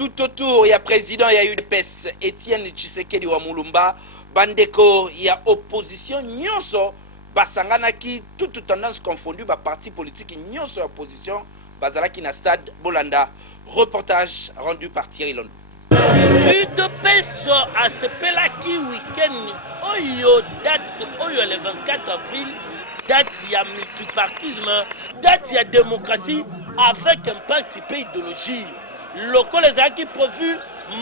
Tout autour, il y a président, il y a UDPS, Etienne Tshisekedi wa Mulumba, Bandeko, il y a opposition, Nyonso, Basanganaki, toute tendance confondue, parti politique, Nyonso opposition, Bazalaki na stade Bolanda. Reportage rendu par Thierry London. UDPS à ce pelaki week-end, Oyo date, Oyo le 24 avril, date il y a multipartisme, date il y a démocratie avec un parti idéologie. Local les acquis prévu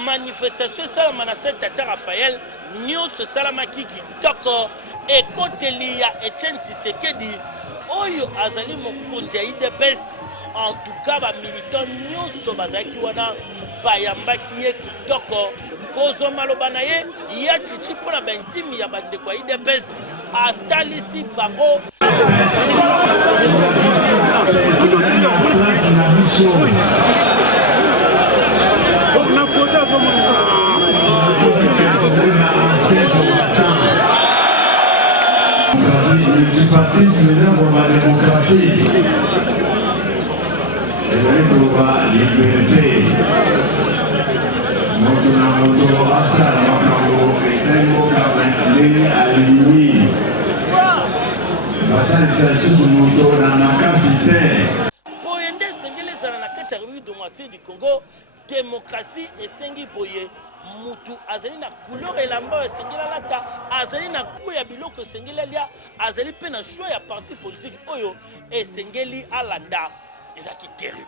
manifestation salamana Tata Raphaël Nyonso salamaki kitoko et côté liya Etienne Tshisekedi Oyo azali mokonzi ya UDPS en tout cas ba militant Nyonso bazaki wana bayambaki ye kitoko kozo maloba na ye ya chichi pona bentimi ya bandeko ya UDPS atalisi bango du parti souverain pour la démocratie et pour la liberté. Moto Asa Makambo et Tembo Kabin Alini. Basali Sassou Moto dans la capacité. Pour aider Sengele Zananakati à République démocratique du Congo, démocratie et Sengi Boye. Mutu azali na couleur elamba Sengela lata azali na ku ya biloko Sengela lia azali pe na choix ya parti politique oyo et Sengeli alanda ezaki terrible.